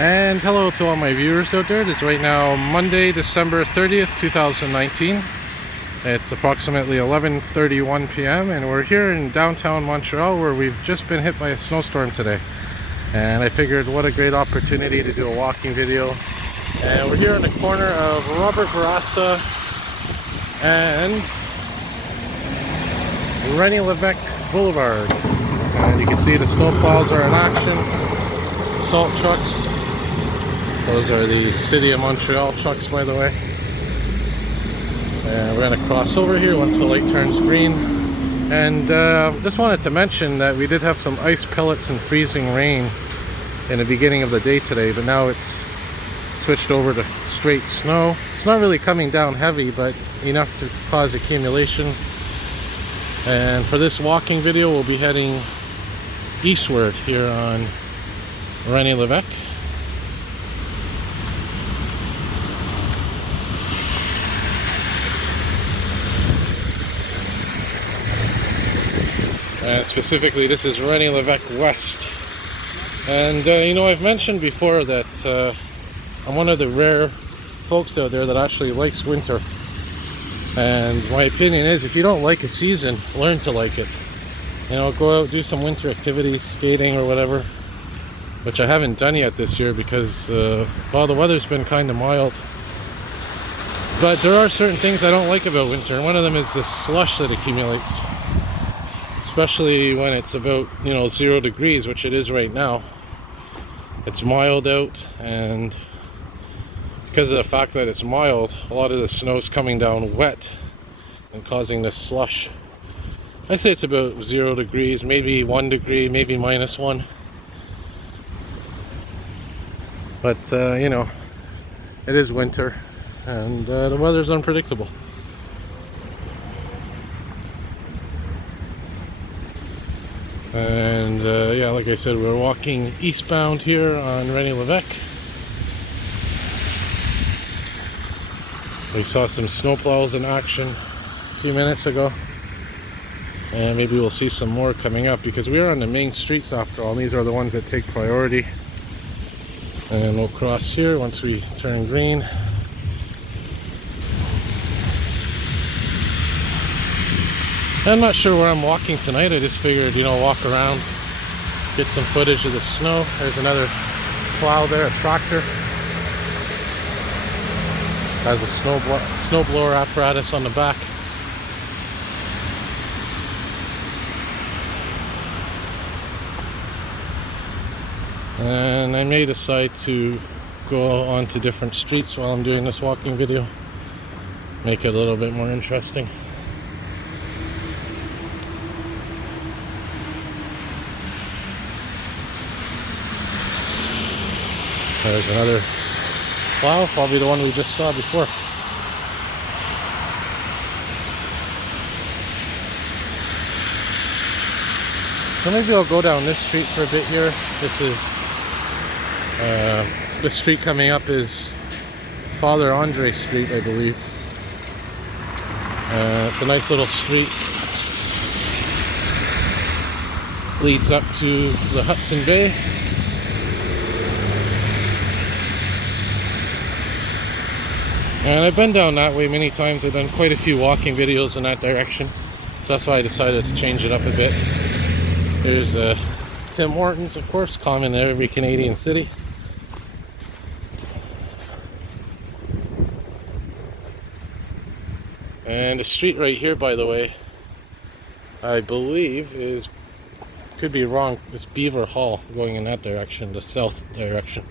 And hello to all my viewers out there. It is right now Monday, December 30th, 2019. It's approximately 11:31 p.m. and we're here in downtown Montreal where we've just been hit by a snowstorm today. And I figured what a great opportunity to do a walking video. And we're here on the corner of Robert Bourassa and René Lévesque Boulevard. And you can see the snowplows are in action. Salt trucks. Those are the City of Montreal trucks, by the way. And we're going to cross over here once the light turns green. And just wanted to mention that we did have some ice pellets and freezing rain in the beginning of the day today, but now it's switched over to straight snow. It's not really coming down heavy, but enough to cause accumulation. And for this walking video, we'll be heading eastward here on René Lévesque. And specifically, this is René Lévesque West. And you know, I've mentioned before that I'm one of the rare folks out there that actually likes winter. And my opinion is, if you don't like a season, learn to like it. You know, go out, do some winter activities, skating or whatever, which I haven't done yet this year because, well, the weather's been kind of mild. But there are certain things I don't like about winter, and one of them is the slush that accumulates. Especially when it's about, 0 degrees, which it is right now. It's mild out, and because of the fact that it's mild, a lot of the snow's coming down wet and causing this slush. I say it's about 0 degrees, maybe 1 degree, maybe -1. But, it is winter, and the weather's unpredictable. And yeah, like I said, we're walking eastbound here on René Lévesque. We saw some snowplows in action a few minutes ago, and maybe we'll see some more coming up because we are on the main streets after all, and these are the ones that take priority. And we'll cross here once we turn green. I'm not sure where I'm walking tonight. I just figured, walk around, get some footage of the snow. There's another plow there, a tractor. Has a snowblower apparatus on the back. And I may decide to go on to different streets while I'm doing this walking video. Make it a little bit more interesting. There's another plow, probably the one we just saw before. So maybe I'll go down this street for a bit here. This is, the street coming up is Father Andre Street, I believe. It's a nice little street. Leads up to the Hudson Bay. And I've been down that way many times. I've done quite a few walking videos in that direction. So that's why I decided to change it up a bit. There's Tim Hortons, of course, common in every Canadian city. And the street right here, by the way, I believe is, could be wrong, it's Beaver Hall going in that direction, the south direction.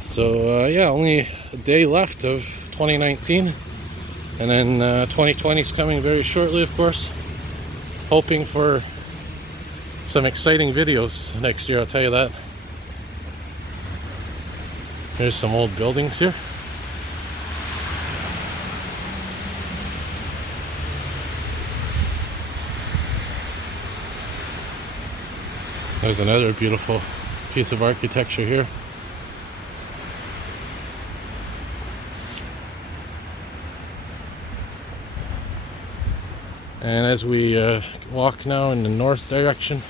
So yeah, only a day left of 2019, and then 2020 is coming very shortly, of course. Hoping for some exciting videos next year, I'll tell you that. Here's some old buildings here. There's another beautiful piece of architecture here. And as we walk now in the north direction,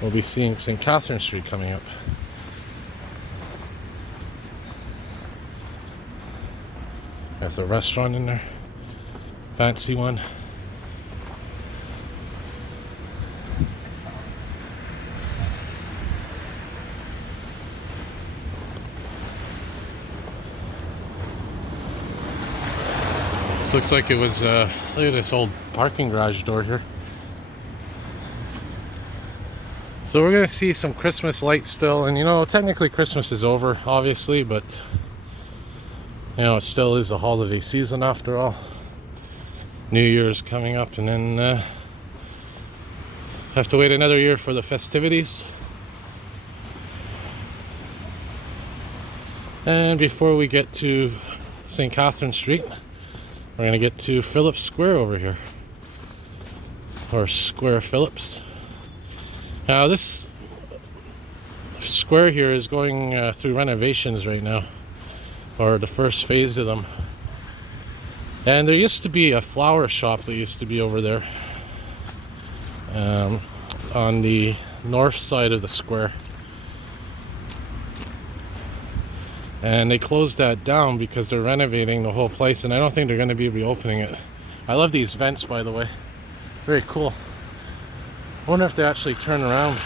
we'll be seeing St. Catherine Street coming up. There's a restaurant in there, fancy one. This looks like it was, look at this old parking garage door here. So we're gonna see some Christmas lights still, and you know, technically Christmas is over, obviously, but you know, it still is a holiday season after all. New Year's coming up, and then have to wait another year for the festivities. And before we get to St. Catherine Street, we're gonna get to Phillips Square over here, or Square Phillips. Now this square here is going through renovations right now, or the first phase of them. And there used to be a flower shop that used to be over there on the north side of the square. And they closed that down because they're renovating the whole place, and I don't think they're going to be reopening it. I love these vents, by the way. Very cool. I wonder if they actually turn around.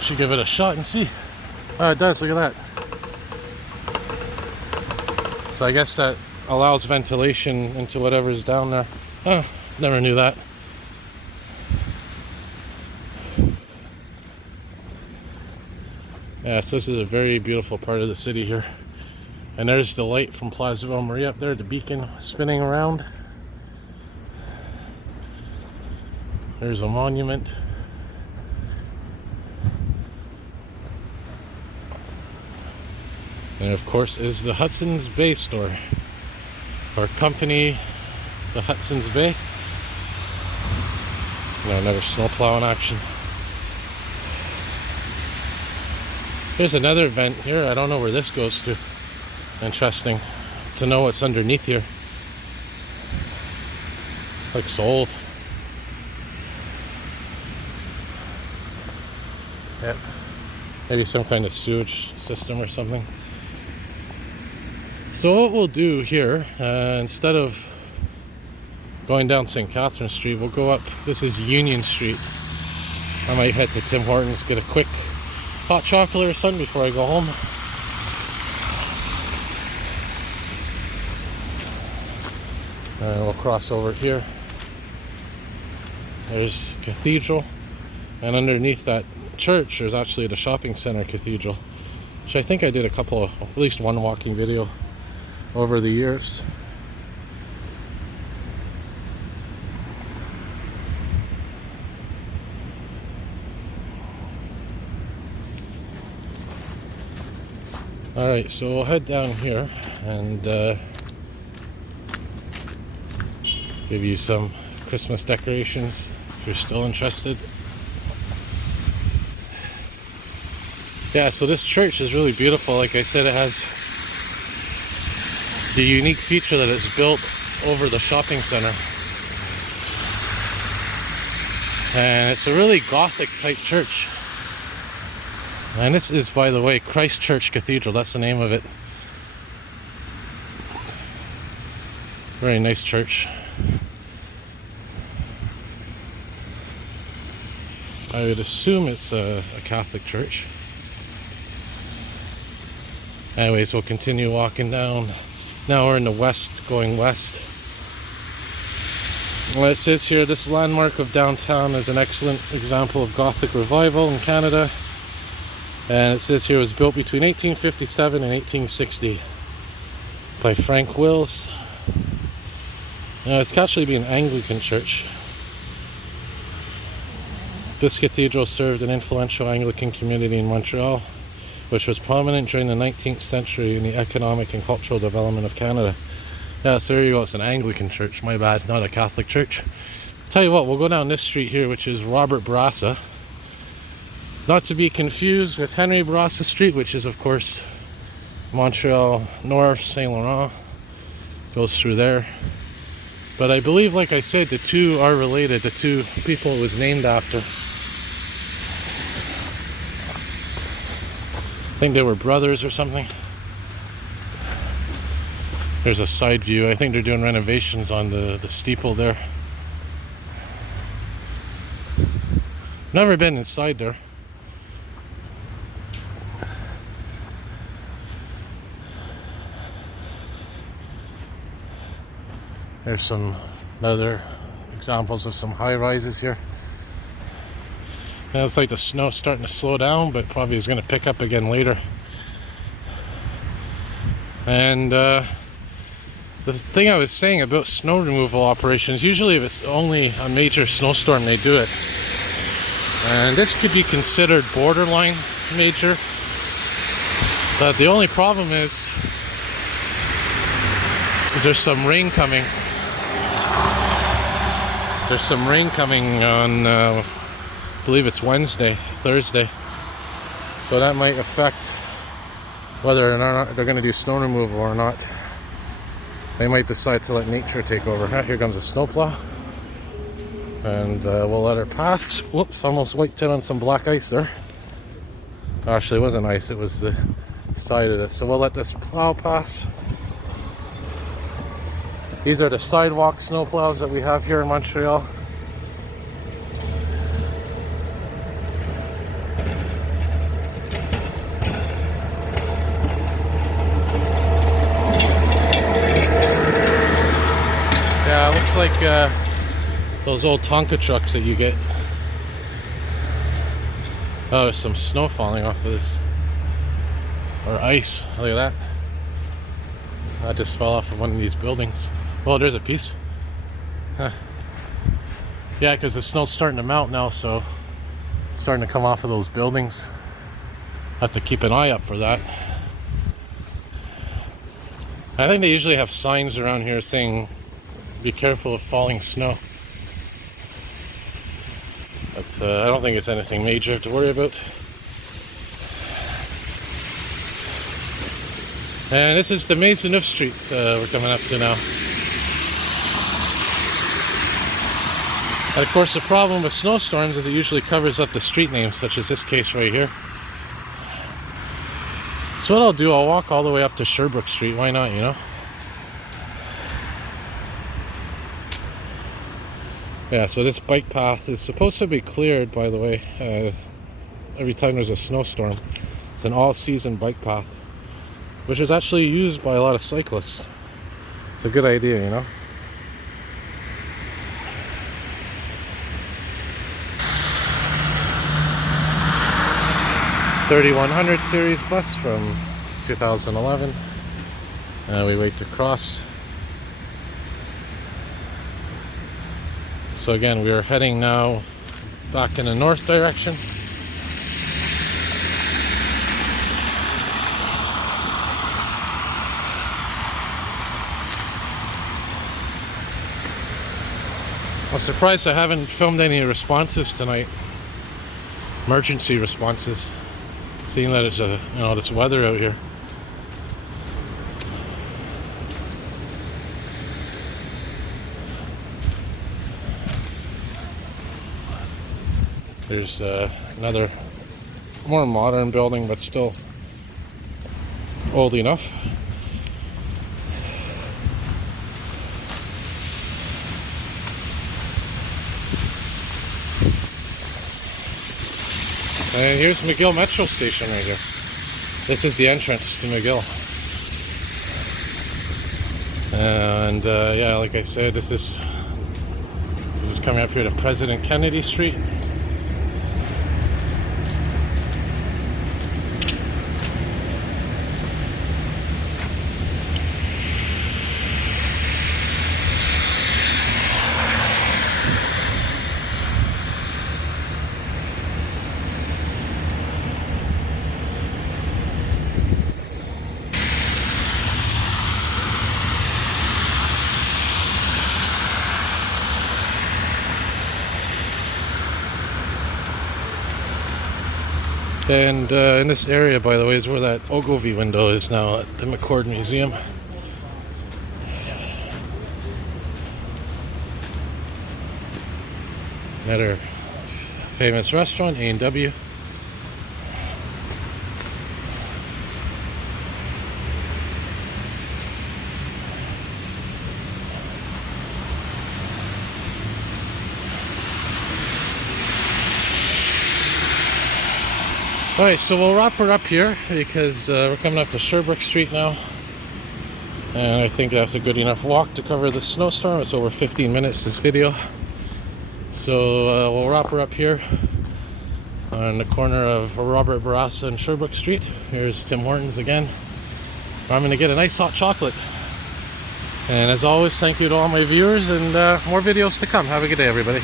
Should give it a shot and see. Oh, it does. Look at that. So I guess that allows ventilation into whatever's down there. Oh, never knew that. Yeah, so this is a very beautiful part of the city here. And there's the light from Plaza Ville Marie up there, the beacon spinning around. There's a monument. And of course is the Hudson's Bay store, or company, the Hudson's Bay. No, another snowplow in action. Here's another vent here. I don't know where this goes to. Interesting to know what's underneath here. Looks old. Yep. Maybe some kind of sewage system or something. So what we'll do here, instead of going down St. Catherine Street, we'll go up. This is Union Street. I might head to Tim Hortons, get a quick hot chocolate or something before I go home. And we'll cross over here. There's Cathedral, and underneath that church there's actually the shopping center Cathedral, which I think I did at least one walking video over the years. Alright, so we'll head down here and give you some Christmas decorations if you're still interested. Yeah, so this church is really beautiful. Like I said, it has the unique feature that it's built over the shopping center. And it's a really Gothic type church. And this is, by the way, Christchurch Cathedral. That's the name of it. Very nice church. I would assume it's a Catholic church. Anyways, we'll continue walking down. Now we're in the west, going west. Well, it says here, this landmark of downtown is an excellent example of Gothic revival in Canada. And it says here it was built between 1857 and 1860 by Frank Wills. It's actually been an Anglican church. This cathedral served an influential Anglican community in Montreal, which was prominent during the 19th century in the economic and cultural development of Canada. Yeah, so there you go, it's an Anglican church, my bad, not a Catholic church. Tell you what, we'll go down this street here, which is Robert Bourassa. Not to be confused with Henry Bourassa Street, which is, of course, Montreal North, Saint Laurent. Goes through there. But I believe, like I said, the two are related. The two people it was named after. I think they were brothers or something. There's a side view. I think they're doing renovations on the steeple there. Never been inside there. There's some other examples of some high rises here. And it's like the snow's starting to slow down, but probably is going to pick up again later. And the thing I was saying about snow removal operations, usually if it's only a major snowstorm they do it. And this could be considered borderline major. But the only problem is there's some rain coming. There's some rain coming on, I believe it's Thursday. So that might affect whether or not they're going to do snow removal or not. They might decide to let nature take over. Here comes a snowplow. And we'll let her pass. Whoops, almost wiped in on some black ice there. Actually, it wasn't ice, it was the side of this. So we'll let this plow pass. These are the sidewalk snowplows that we have here in Montreal. Yeah, it looks like those old Tonka trucks that you get. Oh, there's some snow falling off of this. Or ice, look at that. That just fell off of one of these buildings. Oh, there's a piece. Huh. Yeah, because the snow's starting to melt now, so it's starting to come off of those buildings. Have to keep an eye up for that. I think they usually have signs around here saying, be careful of falling snow. But I don't think it's anything major to worry about. And this is the Maisonneuve Street we're coming up to now. And of course, the problem with snowstorms is it usually covers up the street names, such as this case right here. So what I'll do, I'll walk all the way up to Sherbrooke Street. Why not, you know? Yeah, so this bike path is supposed to be cleared, by the way, every time there's a snowstorm. It's an all-season bike path, which is actually used by a lot of cyclists. It's a good idea, you know? .3100 series bus from 2011. We wait to cross. So again, we are heading now back in the north direction. I'm surprised I haven't filmed any responses tonight. Emergency responses. Seeing that it's this weather out here. There's another more modern building, but still old enough. And here's McGill Metro Station right here. This is the entrance to McGill. And yeah, like I said, this is coming up here to President Kennedy Street. And in this area, by the way, is where that Ogilvy window is now at the McCord Museum. Another famous restaurant, A&W. Alright, so we'll wrap her up here because we're coming up to Sherbrooke Street now. And I think that's a good enough walk to cover the snowstorm. It's over 15 minutes, this video. So we'll wrap her up here on the corner of Robert Bourassa and Sherbrooke Street. Here's Tim Hortons again. I'm going to get a nice hot chocolate. And as always, thank you to all my viewers, and more videos to come. Have a good day, everybody.